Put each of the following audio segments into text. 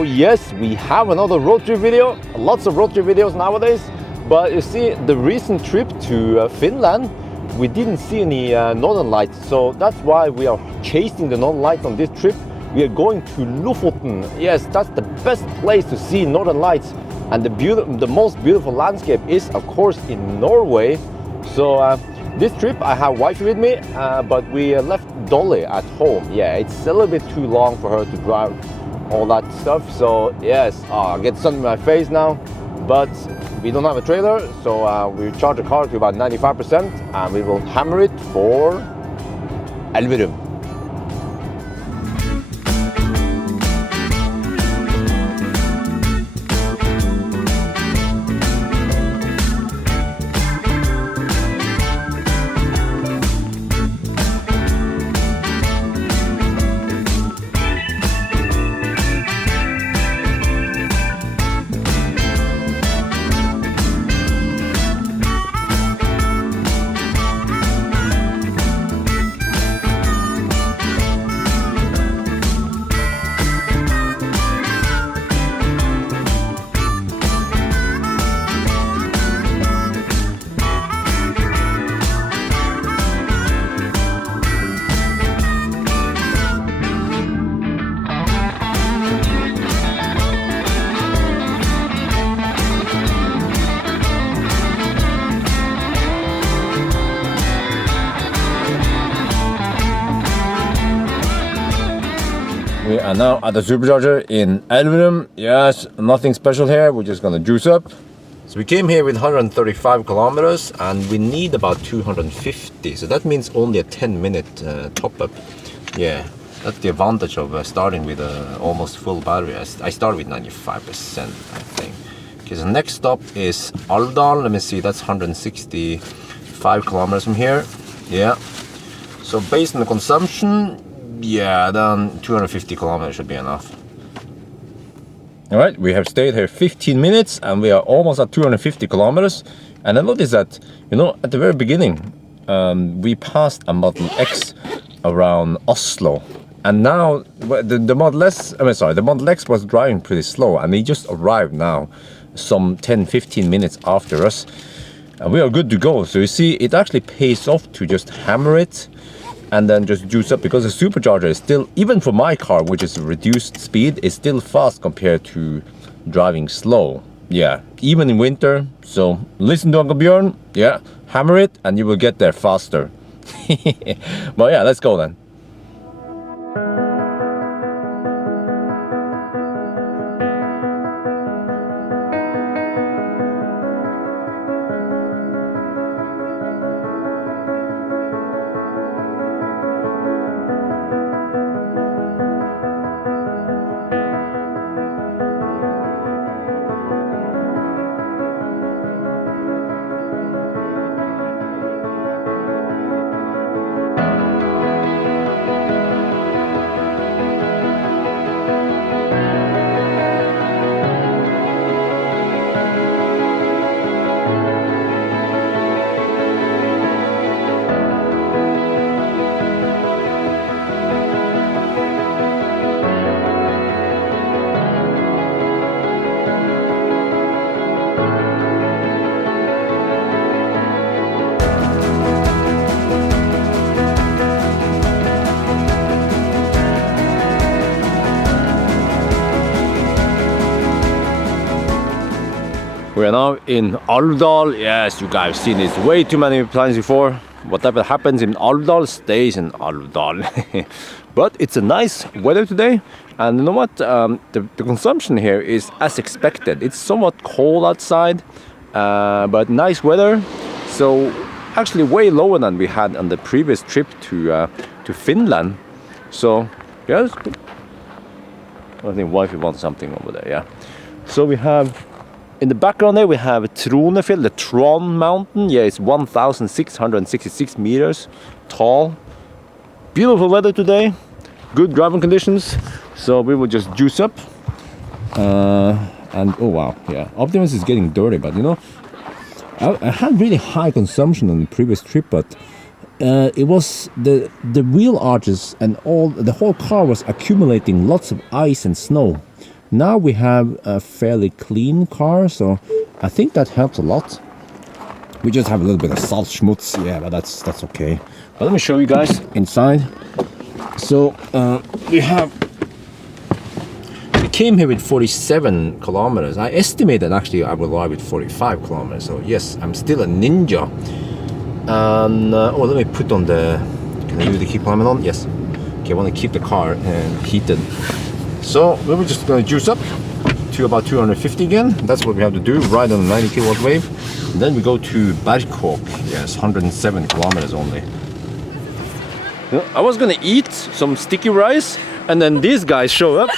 So yes, we have another road trip video. Lots of road trip videos nowadays. But you see, the recent trip to Finland, we didn't see any northern lights. So that's why we are chasing the northern lights on this trip. We are going to Lofoten. Yes, that's the best place to see northern lights. And the most beautiful landscape is, of course, in Norway. So this trip, I have wifey with me, but we left Dolly at home. Yeah, it's a little bit too long for her to drive all that stuff. So yes, I get sun in my face now, but we don't have a trailer, so we charge the car to about 95% and we will hammer it for Alvdal. We are now at the Supercharger in Alvdal. Yes, nothing special here. We're just gonna juice up. So we came here with 135 kilometers and we need about 250. So that means only a 10-minute top up. Yeah, that's the advantage of starting with almost full battery. I started with 95%, I think. Okay, so next stop is Alvdal. Let me see, that's 165 kilometers from here. Yeah. So based on the consumption, yeah, then 250 kilometers should be enough. All right, we have stayed here 15 minutes and we are almost at 250 kilometers. And I noticed that, you know, at the very beginning, we passed a Model X around Oslo. And now the Model S, the Model X was driving pretty slow and he just arrived now, some 10-15 minutes after us. And we are good to go. So you see, it actually pays off to just hammer it and then just juice up, because the Supercharger is still, even for my car, which is reduced speed, is still fast compared to driving slow. Yeah, even in winter. So listen to Uncle Bjørn, yeah, hammer it and you will get there faster. But yeah, let's go then. We are now in Alvdal. Yes, you guys have seen this way too many times before. Whatever happens in Alvdal stays in Alvdal. But it's a nice weather today. And you know what? The consumption here is as expected. It's somewhat cold outside, but nice weather. So actually way lower than we had on the previous trip to Finland. So yeah, I think wifey wants something over there. Yeah. So we have, in the background there, we have Trondheim, the Tron mountain. Yeah, it's 1,666 meters tall. Beautiful weather today, good driving conditions. So we will just juice up. And oh wow, yeah, Optimus is getting dirty, but you know, I had really high consumption on the previous trip, but it was the wheel arches and the whole car was accumulating lots of ice and snow. Now we have a fairly clean car, so I think that helps a lot. We just have a little bit of salt schmutz, yeah, but that's okay. But let me show you guys inside. So we came here with 47 kilometers. I estimated actually I will arrive with 45 kilometers. So yes, I'm still a ninja. And oh, let me put on the. Can I use the key climate on? Yes. Okay, I want to keep the car heated. So we were just going to juice up to about 250 again. That's what we have to do. Ride on a 90 kilowatt wave. And then we go to Berkåk. Yes, 107 kilometers only. I was gonna eat some sticky rice, and then these guys show up.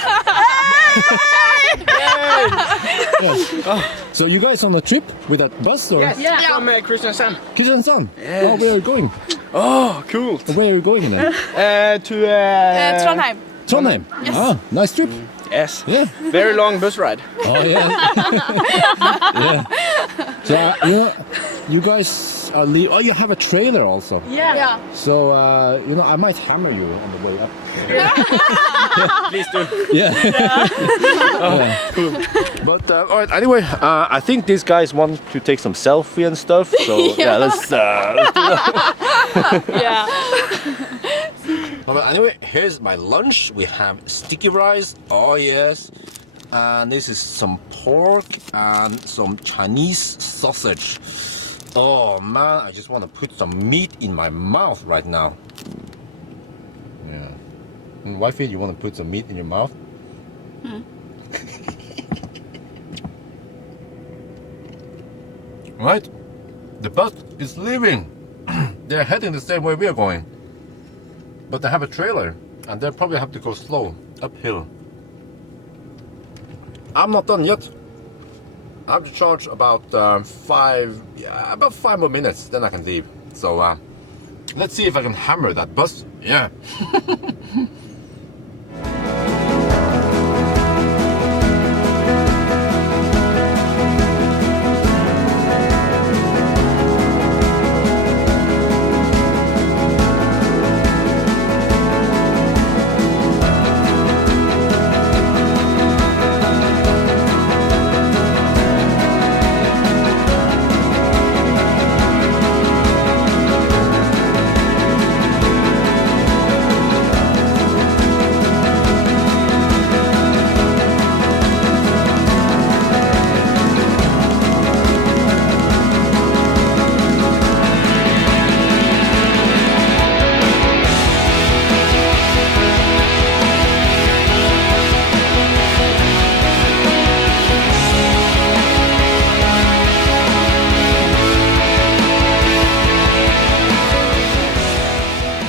So you guys on a trip with that bus, or? Yes, from Kristiansand. Kristiansand? Yes. Oh, where are you going? Oh, cool. Where are you going then? To Trondheim. Trondheim? Yes. Ah, nice trip. Yes. Yeah. Very long bus ride. Oh yeah. Yeah. So you guys are oh, you have a trailer also. Yeah. So I might hammer you on the way up. Please do. Yeah. Yeah. Cool. But all right. Anyway, I think these guys want to take some selfie and stuff. So yeah, let's do that. Yeah. But anyway, here's my lunch. We have sticky rice. Oh yes. And this is some pork and some Chinese sausage. Oh man, I just want to put some meat in my mouth right now. Yeah. And wifey, you want to put some meat in your mouth? Right? The bus is leaving. They're heading the same way we are going. But they have a trailer, and they probably have to go slow, uphill. I'm not done yet. I have to charge about 5 more minutes, then I can leave. So let's see if I can hammer that bus. Yeah.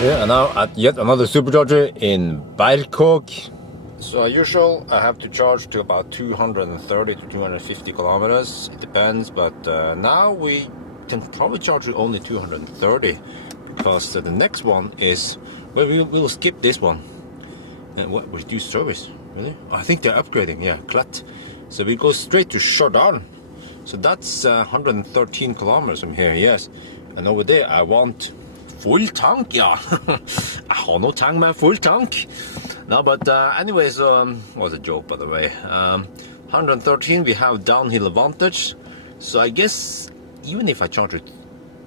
Yeah, and now at yet another supercharger in Berkåk. So as usual, I have to charge to about 230 to 250 kilometers. It depends, but now we can probably charge to only 230 because the next one is, well, we'll skip this one. And what reduced service? Really? Oh, I think they're upgrading. Yeah, Klatt. So we go straight to Stjørdal. So that's 113 kilometers from here. Yes, and over there I want full tank. Yeah, I have no tank, man. Full tank. No, but anyways, was a joke by the way. 113, we have downhill advantage. So I guess even if I charge it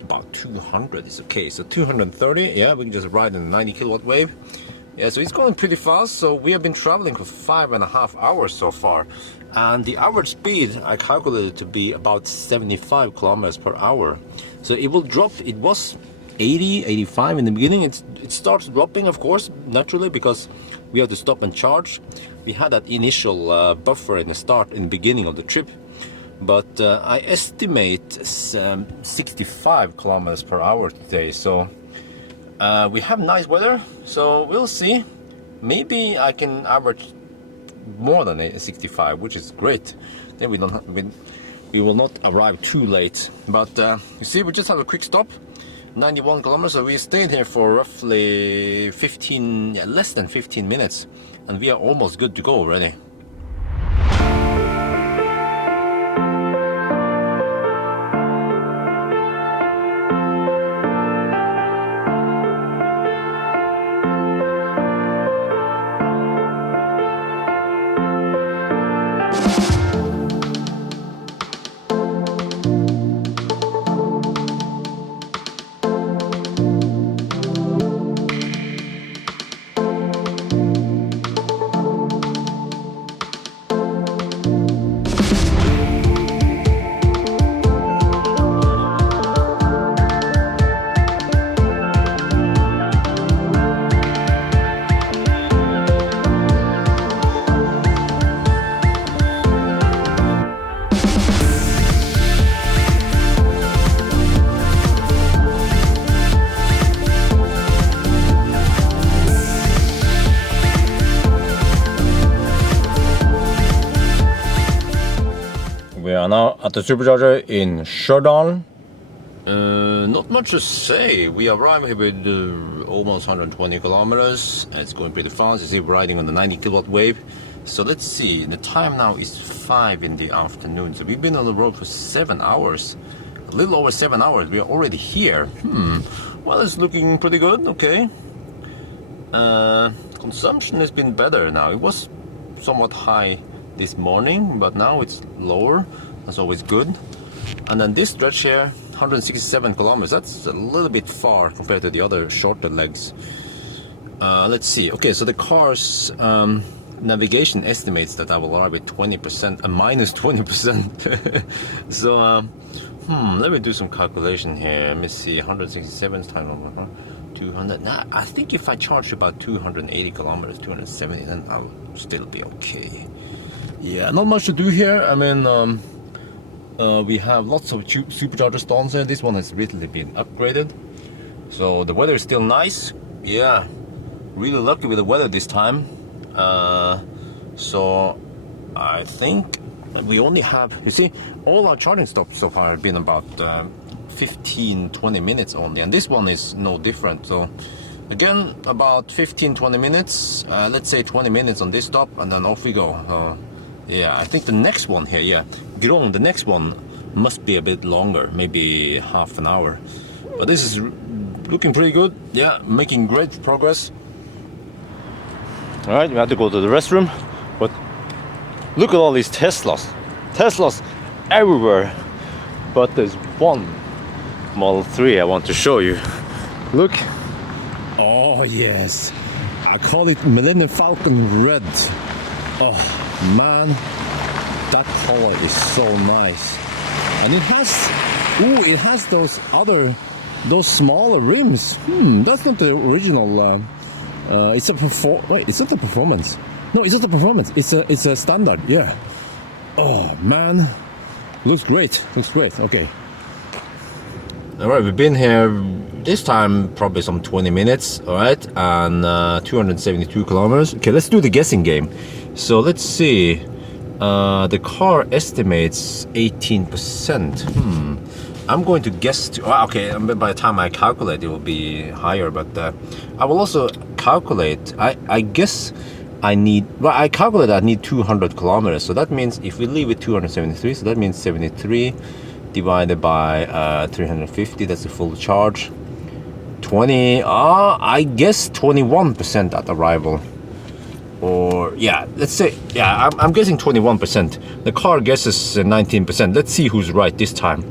about 200, it's okay. So 230, yeah, we can just ride in a 90 kilowatt wave. Yeah, so it's going pretty fast. So we have been traveling for 5.5 hours so far. And the average speed I calculated to be about 75 kilometers per hour. So it will drop. It was 80, 85 in the beginning. It starts dropping, of course, naturally, because we have to stop and charge. We had that initial buffer in the beginning of the trip. But I estimate 65 kilometers per hour today. So we have nice weather. So we'll see. Maybe I can average more than 65, which is great. Then we will not arrive too late. But you see, we just have a quick stop, 91 kilometers. So we stayed here for roughly less than 15 minutes, and we are almost good to go already. now at the Supercharger in Stjørdal. Not much to say. We arrived here with almost 120 kilometers. It's going pretty fast. You see, we're riding on the 90 kilowatt wave. So let's see. The time now is 5 in the afternoon. So we've been on the road for 7 hours. A little over 7 hours. We are already here. Well, it's looking pretty good. Okay. Consumption has been better now. It was somewhat high this morning, but now it's lower. That's always good. And then this stretch here, 167 kilometers. That's a little bit far compared to the other shorter legs. Let's see. Okay, so the car's navigation estimates that I will arrive at 20%, minus 20%. So, let me do some calculation here. Let me see. 167 times 200. Nah, I think if I charge about 280 kilometers, 270, then I'll still be okay. Yeah, not much to do here. I mean, we have lots of supercharger stalls here. This one has recently been upgraded, so the weather is still nice. Yeah, really lucky with the weather this time. So I think we only have, you see, all our charging stops so far have been about 15-20 minutes only, and this one is no different. So again, about 15-20 minutes, let's say 20 minutes on this stop, and then off we go. Yeah, I think the next one here, yeah, Grong, the next one must be a bit longer, maybe half an hour. But this is looking pretty good. Yeah, making great progress. All right, we have to go to the restroom, but look at all these Teslas. Teslas everywhere. But there's one Model 3 I want to show you. Look. Oh yes, I call it Millennium Falcon Red. Oh man, that color is so nice. And it has those smaller rims. That's not the original. It's not the performance. No, it's not the performance. It's a standard. Yeah. Oh man, looks great. Looks great. Okay. All right, we've been here this time probably some 20 minutes. All right, and 272 kilometers. Okay, let's do the guessing game. So let's see. The car estimates 18%. I'm going to guess to, okay, by the time I calculate it will be higher, but I will also calculate, I guess I calculate I need 200 kilometers, so that means if we leave it 273, so that means 73 divided by 350, that's a full charge. 20, I guess 21% at arrival. Or yeah, let's say, yeah, I'm guessing 21%. The car guesses 19%. Let's see who's right this time.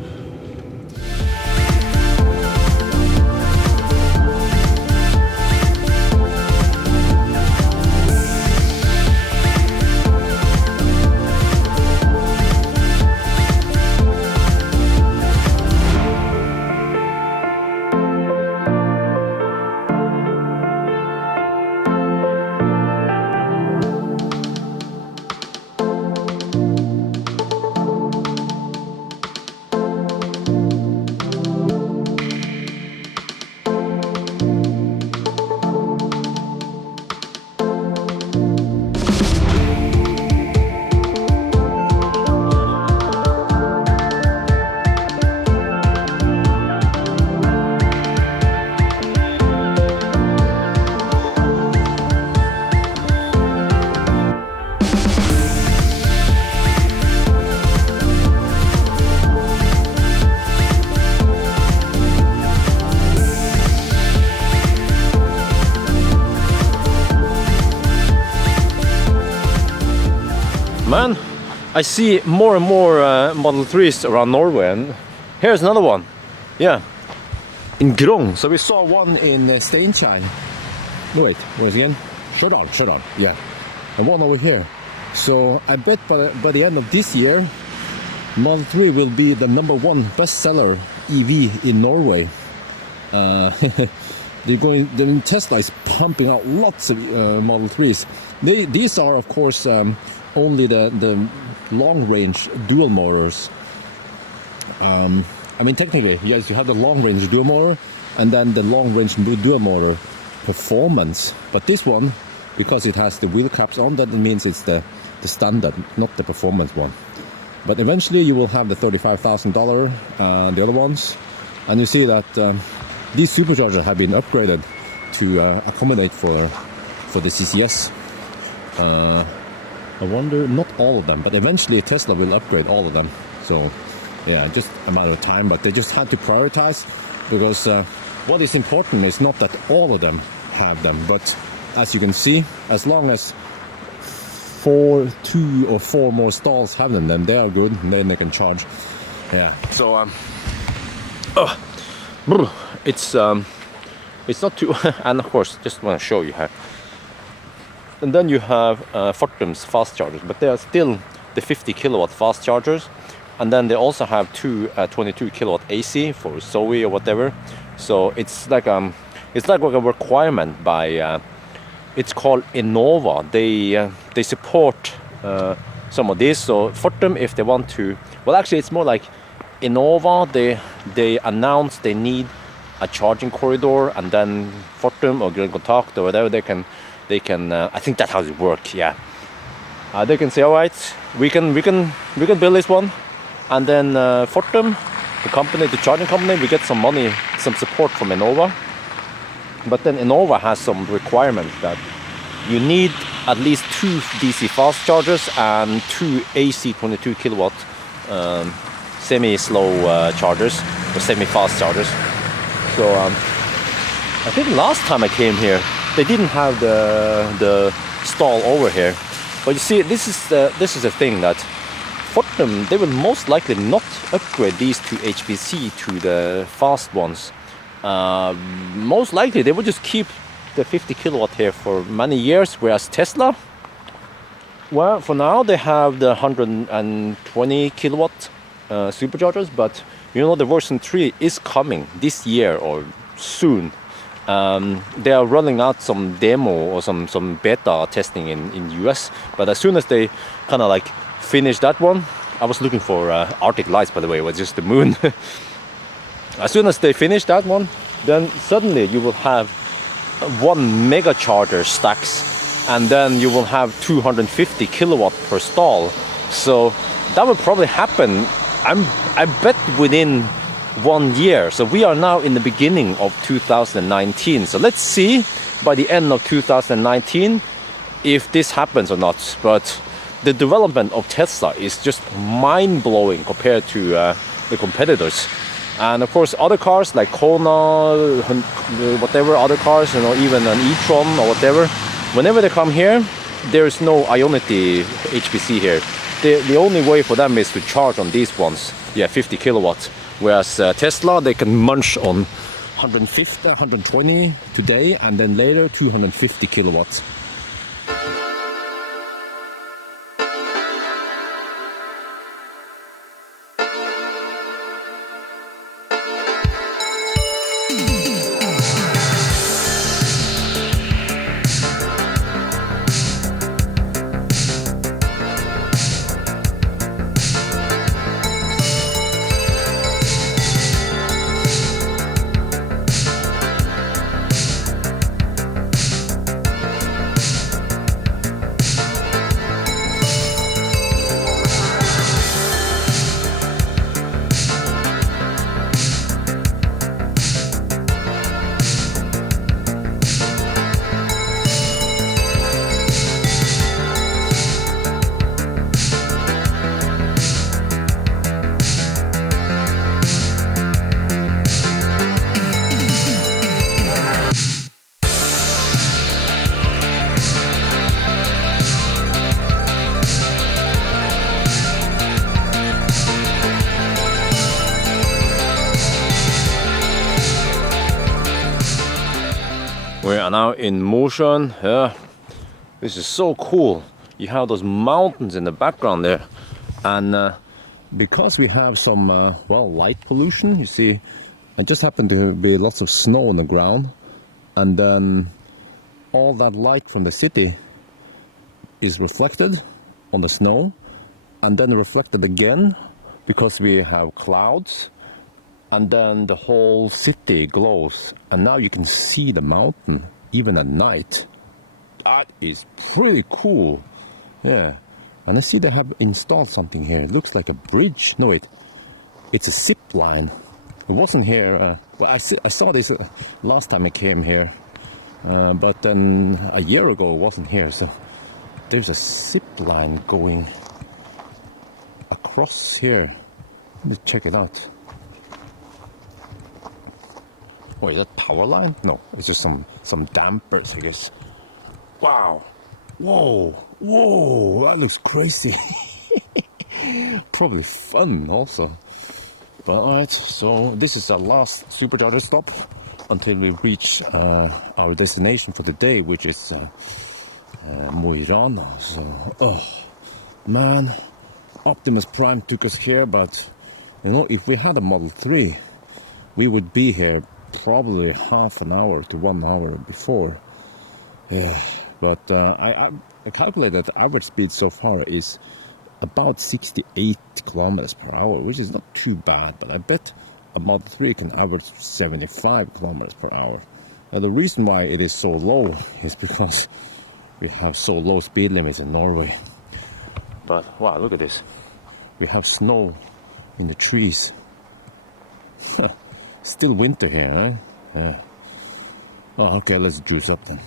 Man, I see more and more Model 3s around Norway, and here's another one. Yeah, in Grong. So we saw one in Steinkjer. No, wait, where's it again? Stjørdal, yeah. And one over here. So I bet by the end of this year, Model 3 will be the #1 bestseller EV in Norway. Tesla is pumping out lots of Model 3s. These are, of course, only the long-range dual motors. I mean, technically, yes, you have the long-range dual motor and then the long-range dual motor performance. But this one, because it has the wheel caps on, that means it's the standard, not the performance one. But eventually you will have the $35,000 and the other ones. And you see that these superchargers have been upgraded to accommodate for the CCS. I wonder, not all of them, but eventually Tesla will upgrade all of them. So yeah, just a matter of time, but they just had to prioritize, because what is important is not that all of them have them, but as you can see, as long as 2 or 4 more stalls have them, then they are good, and then they can charge. Yeah. So it's not too, and of course, just want to show you how. And then you have Fortum's fast chargers, but they are still the 50 kilowatt fast chargers. And then they also have 2 22 kilowatt AC for Zoe or whatever. So it's like a requirement by it's called Enova. They support some of this. So Fortum, if they want to, well, actually it's more like Enova. They announce they need a charging corridor, and then Fortum or Grønn Kontakt or whatever, they can I think that's how it works. Yeah, they can say, all right, we can build this one, and then Fortum, the company, the charging company, we get some money, some support from Enova. But then Enova has some requirements that you need at least 2 DC fast chargers and 2 AC 22 kilowatt semi-slow chargers or semi-fast chargers. So I think last time I came here, they didn't have the stall over here. But you see, this is the thing that Fortum, they will most likely not upgrade these to HPC to the fast ones. Most likely they will just keep the 50 kilowatt here for many years, whereas Tesla, well, for now they have the 120 kilowatt superchargers, but you know, the version 3 is coming this year or soon. They are rolling out some demo or some beta testing in US, but as soon as they kind of like finish that one, I was looking for Arctic lights, by the way, it was just the moon. As soon as they finish that one, then suddenly you will have 1 mega charger stacks, and then you will have 250 kilowatt per stall. So that will probably happen, I bet, within 1 year. So we are now in the beginning of 2019. So let's see by the end of 2019 if this happens or not. But the development of Tesla is just mind-blowing compared to the competitors. And of course, other cars like Kona, whatever other cars, you know, even an e-tron or whatever, whenever they come here, there is no Ionity HPC here. The only way for them is to charge on these ones, yeah, 50 kilowatts. Whereas Tesla, they can munch on 150, 120 today, and then later 250 kilowatts. We are now in Mosjøen. Yeah, this is so cool. You have those mountains in the background there, and because we have some well, light pollution, you see, it just happened to be lots of snow on the ground, and then all that light from the city is reflected on the snow, and then reflected again because we have clouds. And then the whole city glows, and now you can see the mountain even at night. That is pretty cool. Yeah, And I see they have installed something here. It looks like a bridge. No, it's a zip line. It wasn't here. Well, I saw this last time I came here, but then a year ago it wasn't here. So there's a zip line going across here. Let me check it out. Oh, is that power line? No, it's just some dampers, I guess. Wow. Whoa. Whoa, that looks crazy. Probably fun also. But alright, so this is our last Supercharger stop until we reach our destination for the day, which is Rana. So, oh man, Optimus Prime took us here, but you know, if we had a Model 3, we would be here probably half an hour to 1 hour before. Yeah, but I calculated the average speed so far is about 68 kilometers per hour, which is not too bad, but I bet a Model 3 can average 75 kilometers per hour. Now, the reason why it is so low is because we have so low speed limits in Norway. But wow, look at this. We have snow in the trees. Still winter here, eh? Yeah. Oh, okay, let's juice up then.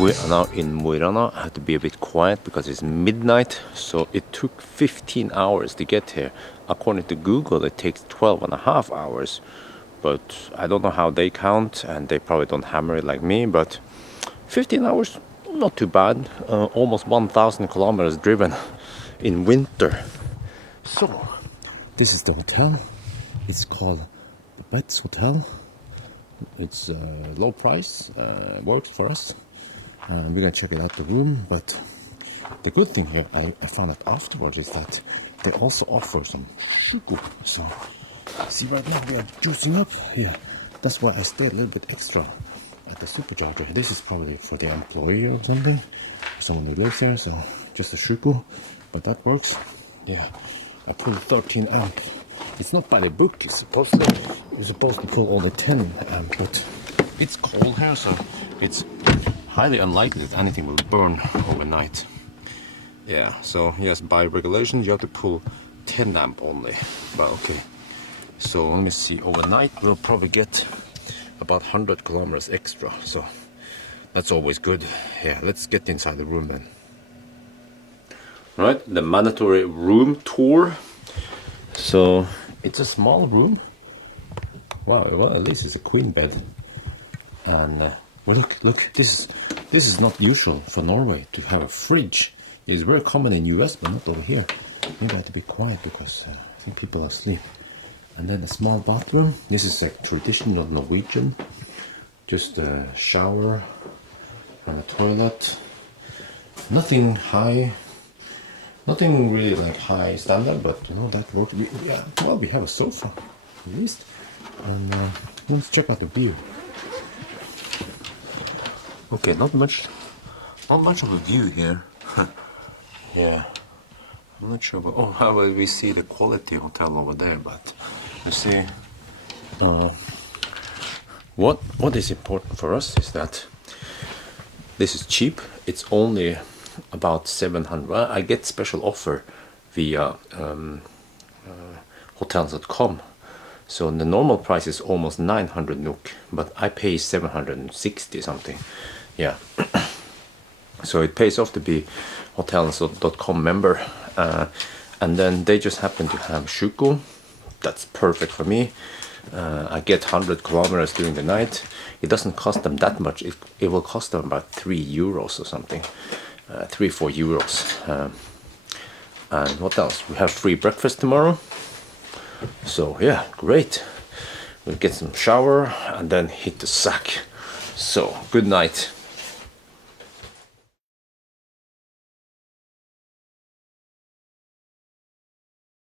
We are now in Rana. I have to be a bit quiet because it's midnight, so it took 15 hours to get here. According to Google, it takes 12.5 hours, but I don't know how they count, and they probably don't hammer it like me, but 15 hours, not too bad. Almost 1,000 kilometers driven in winter. So, this is the hotel. It's called the Betts Hotel. It's low price, works for us. We're gonna check it out the room, but the good thing here I found out afterwards is that they also offer some shuku. So see, right now we are juicing up. Yeah, that's why I stayed a little bit extra at the Supercharger. This is probably for the employee or something, someone who lives there. So just a shuku, but that works. Yeah, I pulled 13 amp. It's not by the book. You're supposed to pull all the 10 amp, but it's cold here, so it's highly unlikely that anything will burn overnight. Yeah, so yes, by regulation you have to pull 10 amp only, but okay. So let me see, overnight we'll probably get about 100 kilometers extra, so that's always good. Yeah, let's get inside the room then. Right, the mandatory room tour. So it's a small room. Wow, well, at least it's a queen bed. And well, look, this is not usual for Norway to have a fridge. It's very common in US, but not over here. Maybe I have to be quiet because I think people are asleep. And then a small bathroom. This is a traditional Norwegian. Just a shower and a toilet. Nothing high, nothing really like high standard, but you know, that works. Yeah, well, we have a sofa at least. And let's check out the view. Okay, not much of a view here. Yeah, I'm not sure. Oh, how will we see the quality hotel over there? But you see, what is important for us is that this is cheap. It's only about 700. Well, I get special offer via hotels.com. So the normal price is almost 900 NOK, but I pay 760 something. Yeah, so it pays off to be hotels.com member, And then they just happen to have shuko. That's perfect for me. I get 100 kilometers during the night. It doesn't cost them that much. It will cost them about 3 euros or something. 3-4 euros. And what else? We have free breakfast tomorrow. So yeah, great. We'll get some shower and then hit the sack. So good night.